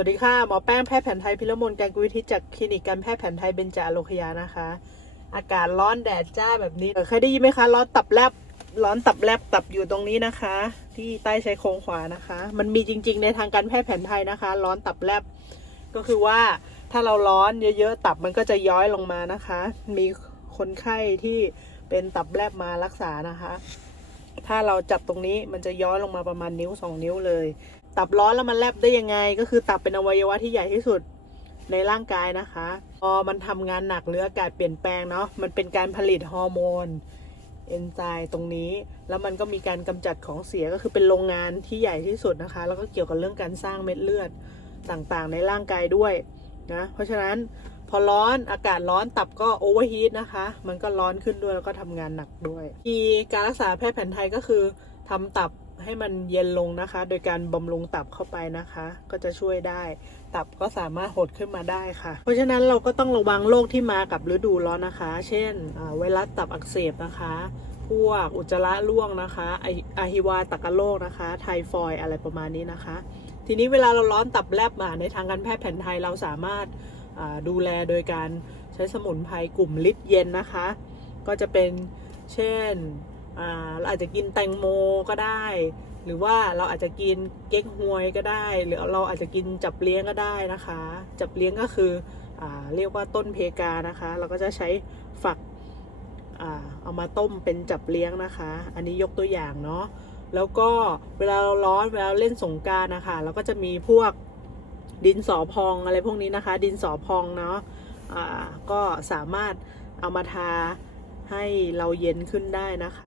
วัสดีค่ะ หมอแป้งแพทย์แผนไทยพิรมนการกุวิทิจากคลินิกการแพทย์แผนไทยเบญจอโลคยานะคะ อากาศร้อนแดดจ้าแบบนี้เคยได้ยินไหมคะ ร้อนตับแลบร้อนตับแลบตับอยู่ตรงนี้นะคะ ที่ใต้ชายโครงขวานะคะ มันมีจริง ๆ ในทางการแพทย์แผนไทยนะคะ ร้อนตับแลบก็คือว่าถ้าเราร้อนเยอะๆตับมันก็จะย้อยลงมานะคะ มีคนไข้ที่เป็นตับแลบมารักษานะคะ ถ้าเราจับตรงนี้มันจะย้อยลงมาประมาณนิ้วสองนิ้วเลย ตับร้อนแล้วมันแลบได้ยังไง ก็คือตับเป็นอวัยวะที่ใหญ่ที่สุดในร่างกายนะคะ พอมันทำงานหนักหรืออากาศเปลี่ยนแปลงเนาะ มันเป็นการผลิตฮอร์โมนเอนไซม์ตรงนี้ แล้วมันก็มีการกำจัดของเสียก็คือเป็นโรงงานที่ใหญ่ที่สุดนะคะ แล้วก็เกี่ยวกับเรื่องการสร้างเม็ดเลือดต่างๆ ในร่างกายด้วยนะ เพราะฉะนั้นพอร้อนอากาศร้อนตับก็โอเวอร์ฮีทนะคะ มันก็ร้อนขึ้นด้วยแล้วก็ทำงานหนักด้วยมีการรักษาแพทย์แผนไทยก็คือทำตับ ให้มันเย็นลงนะคะ โดยการบำรุงตับเข้าไปนะคะ ก็จะช่วยได้ ตับก็สามารถหดขึ้นมาได้ค่ะ เพราะฉะนั้นเราก็ต้องระวังโรคที่มากับฤดูร้อนนะคะ เช่นไวรัสตับอักเสบนะคะพวกอุจจาระร่วงนะคะไอะฮิวาตกโรคนะคะ ไทฟอยอะไรประมาณนี้นะคะ ทีนี้เวลาเราร้อนตับแลบมาในทางการแพทย์แผนไทยเราสามารถดูแลโดยการใช้สมุนไพรกลุ่มลิดเย็นนะคะ ก็จะเป็นเช่น เราอาจจะกินแตงโมก็ได้ หรือว่าเราอาจจะกินเก๊กฮวยก็ได้ หรือเราอาจจะกินจับเลี้ยงก็ได้นะคะ จับเลี้ยงก็คืออเรียกว่าต้นเพกานะคะ เราก็จะใช้ฝักอเอามาต้มเป็นจับเลี้ยงนะคะ อันนี้ยกตัวอย่างเนาะแล้วก็เวลาเราร้อนเวลาเล่นสงการนะคะเราก็จะมีพวกดินสอพองอะไรพวกนี้นะคะ ดินสอพองเนาะก็สามารถเอามาทาให้เราเย็นขึ้นได้นะคะ